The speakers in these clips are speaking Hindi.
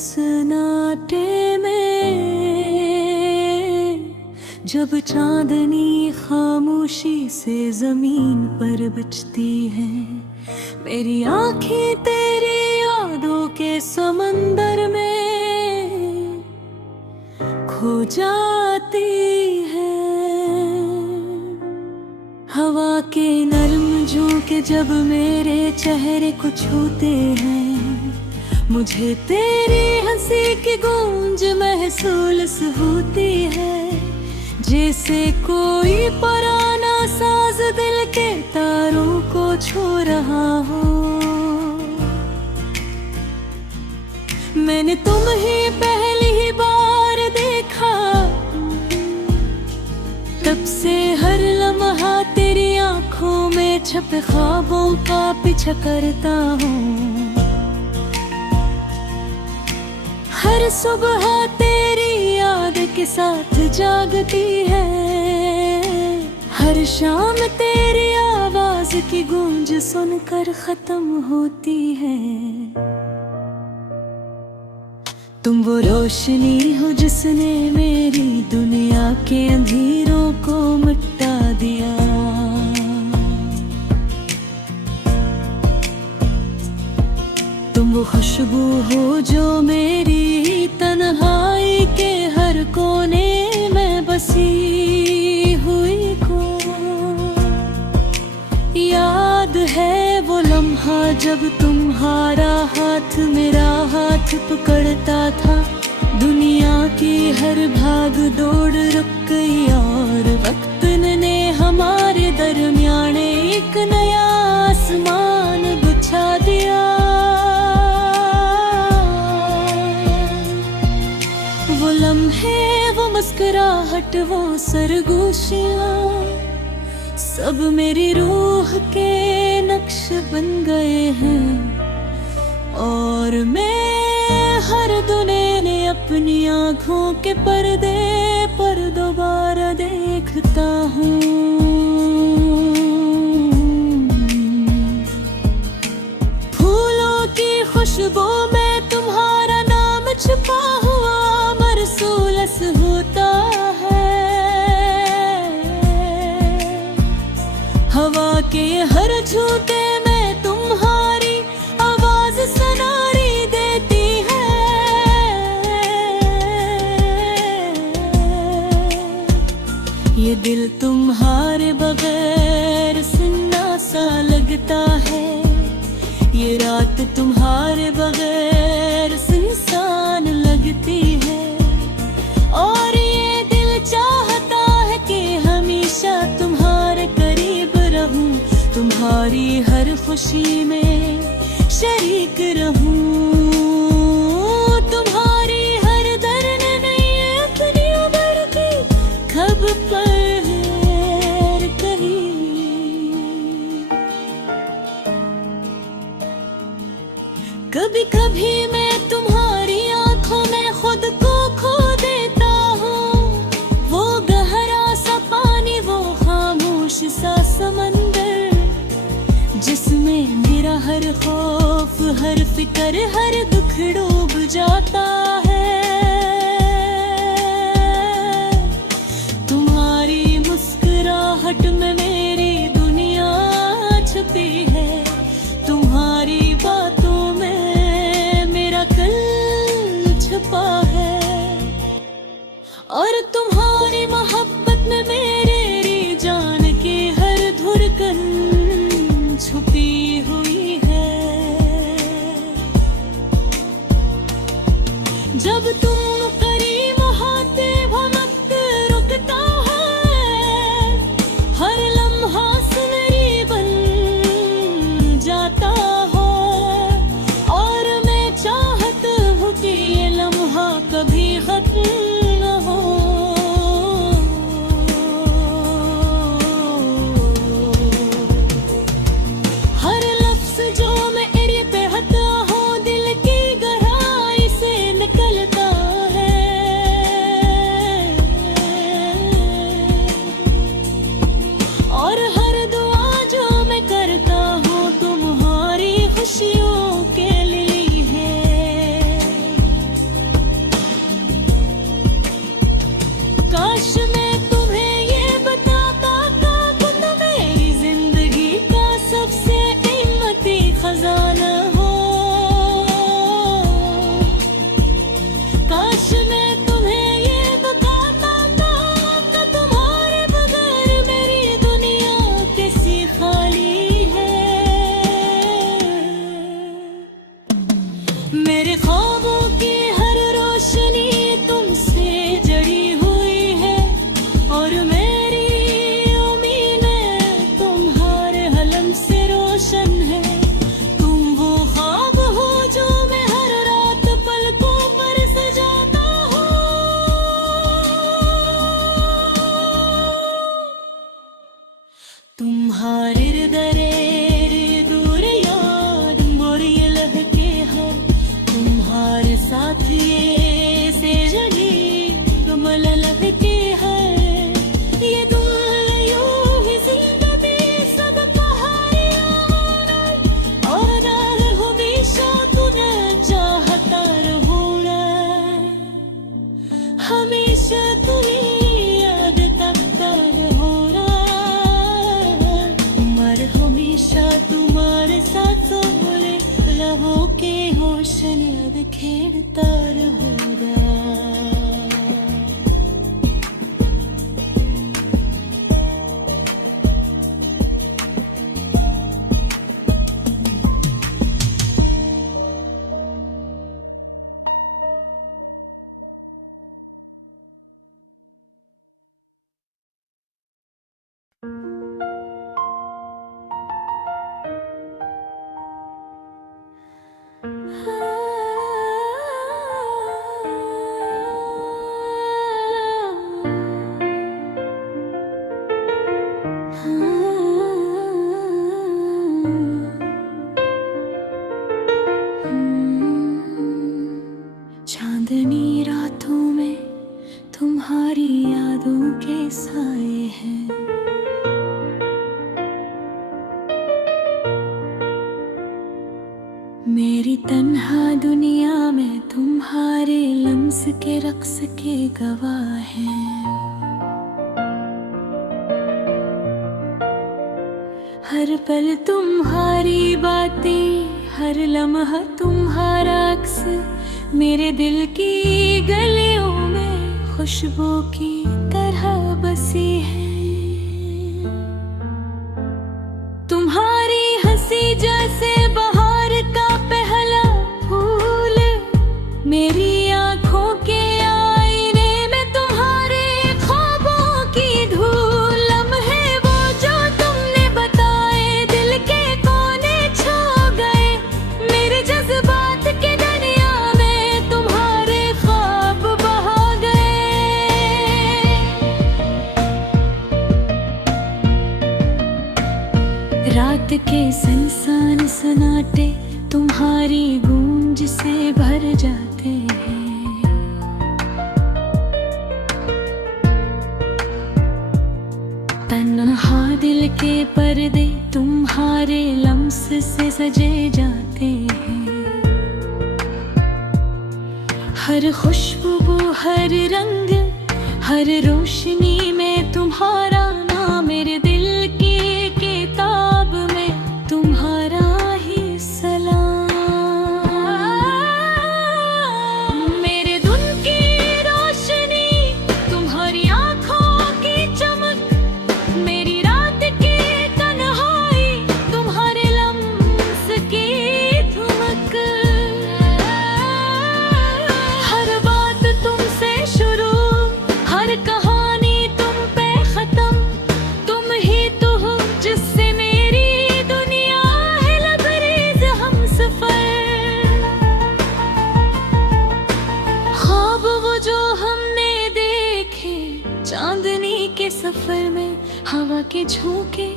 सन्नाटे में जब चांदनी खामोशी से जमीन पर बिछती है, मेरी आंखें तेरी यादों के समंदर में खो जाती है। हवा के नरम झोंके जब मेरे चेहरे को छूते हैं, मुझे तेरी हंसी की गूंज महसूस होती है, जैसे कोई पुराना साज दिल के तारों को छू रहा हो। मैंने तुम ही पहली बार देखा, तब से हर लम्हा तेरी आंखों में छपे ख्वाबों का पीछा करता हूँ। हर सुबह तेरी याद के साथ जागती है, हर शाम तेरी आवाज की गूंज सुनकर खत्म होती है। तुम वो रोशनी हो जिसने मेरी दुनिया के अंधेरों को मिटा दिया। तुम वो खुशबू हो जो मेरी तन्हाई के हर कोने में बसी हुई को। याद है वो लम्हा जब तुम्हारा हाथ मेरा हाथ पकड़ता था, दुनिया की हर भाग दौड़ रुक गई और वक्त ने हमारे दरमियान एक नया आसमान बिछा दिया। वो लम्हे, वो मुस्कुराहट, वो सरगोशियाँ, सब मेरी रूह के नक्श बन गए हैं, और मैं हर दुनिया ने अपनी आँखों के पर्दे पर दोबारा देखता हूँ। फूलों की खुशबू में तुम्हारा नाम छुपा हुआ मरसूलस होता है। हवा के हर झूठे में तुम्हारी आवाज सुनाई देती है। ये दिल तुम्हारे बगैर सुन्ना सा लगता है, ये रात तुम्हारे बगैर सुनसान लगती है, और ये दिल चाहता है कि हमेशा तुम्हारे करीब रहूं, तुम्हारी हर खुशी में शरीक रहूं। तुम्हारी हर दर्द नहीं अपनी उभरती खब पर कहीं। कभी कभी मैं तुम्हारी आंखों में खुद को खो देता हूँ, वो गहरा सा पानी, वो खामोश सा समंदर, जिसमें मेरा हर खौफ, हर फिक्र, हर दुख डूब जाता है। तुम्हारी मुस्कुराहट में मेरी दुनिया छुपी है, तुम्हारी बातों में मेरा कल छुपा है, और तुम्हारी मोहब्बत में मेरी जान की हर धड़कन छुपी हुई है। जब तुम करीब होते वो वक्त रुकता है, हर लम्हा सुनहरी बन जाता है, और मैं चाहत हूँ कि ये लम्हा कभी खत्म न हो। हमेशा तुम्हें याद तकता रहोगा। उम्र हमेशा तुम्हारे साथ सोले रहो के होशन याद खेलता रहोगा। चांदनी रातों में तुम्हारी यादों के साए हैं। मेरी तन्हा दुनिया में तुम्हारे लम्स के रक्स के गवाह हैं। हर पल तुम्हारी बातें, हर लम्हा तुम्हारा अक्स मेरे दिल की गलियों में खुशबू की तरह बसी है। तुम्हारी हंसी जैसे बहार का पहला फूल, मेरी आंखों के आईने में तुम्हारे ख्वाबों की धूल। लम्हे वो जो तुमने बताए दिल के कोने छू गए, मेरे जज्बात के दरिया में तुम्हारे ख्वाब बहा गए। रात के सुनसान सन्नाटे तुम्हारी गूंज से भर जाते हैं। तन्हा दिल के पर्दे तुम्हारे लम्स से सजे जाते हैं। हर खुशबू, हर रंग, हर रोशनी में तुम्हारा नाम, मेरे दिल की किताब में तुम्हारा ही सलाम। मेरे धुन की रोशनी, तुम्हारी आंखों की चमक, मेरी रात की तन्हाई, तुम्हारे लम्स की धुमक। हर बात तुमसे शुरू, हर कहानी तुम पे खत्म, तुम ही तो हो जिससे मेरी दुनिया है लबरेज हमसफर। ख्वाब वो जो हमने देखे चांदनी के सफर में, हवा के झोंके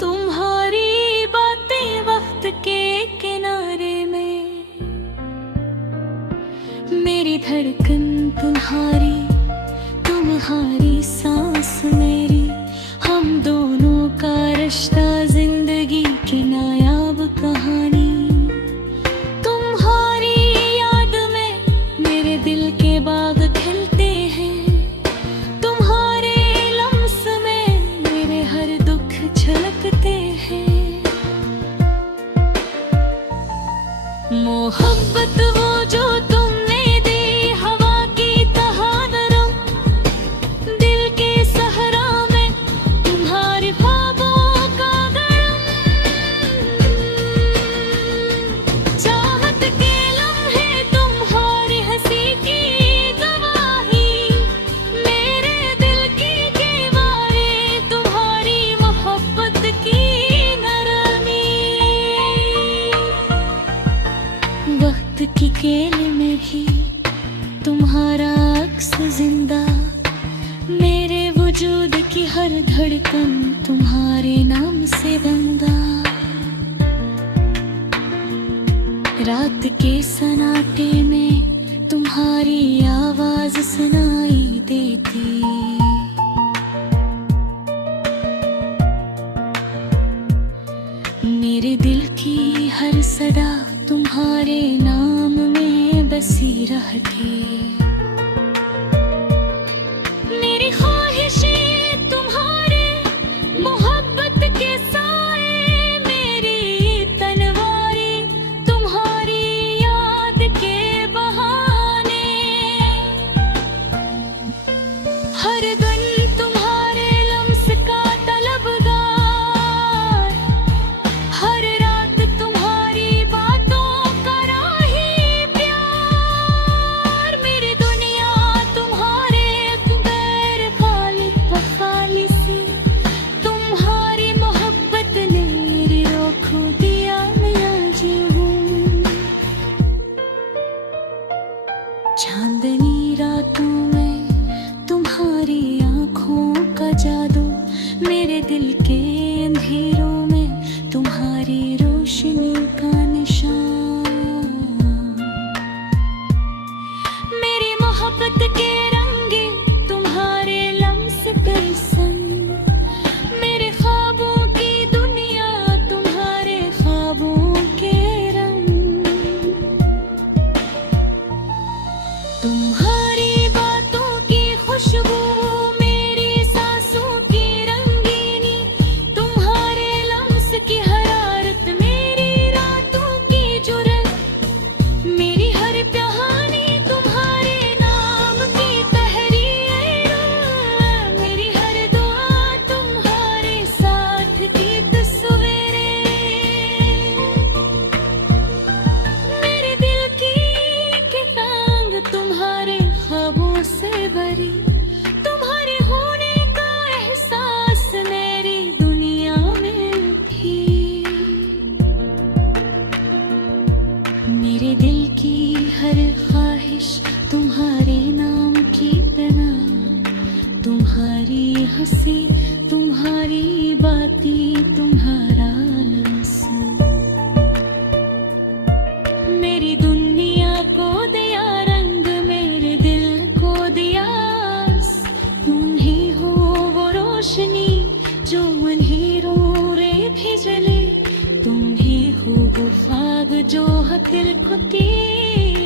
तुम्हारी बातें वक्त के किनारे में। मेरी धड़कन तुम्हारी, तुम्हारी सांस मेरी, हम दोनों का रिश्ता जिंदगी की नायाब कहानी। तुम्हारी याद में मेरे दिल के बाग खिलते हैं। तुम्हारे लम्स में मेरे हर दुख झलकते हैं। मोहब्बत वो जो तुमने दी हवा की तरह नरम, दिल के सहरा में तुम्हारे ख्वाबों का गरम। चाहत के लम्हे तुम्हारी हंसी की गवाही, मेरे दिल की दीवारें तुम्हारी मोहब्बत की नरमी। वक्त की खेल में भी तुम्हारा अक्स जिंदा, मेरे वजूद की हर धड़कन तुम्हारे नाम से बंदा। रात के सन्नाटे में तुम्हारी आवाज सुनाई देती। मेरे दिल की हर सदा तुम्हारे नाम में बसी रहती। फिर खुद की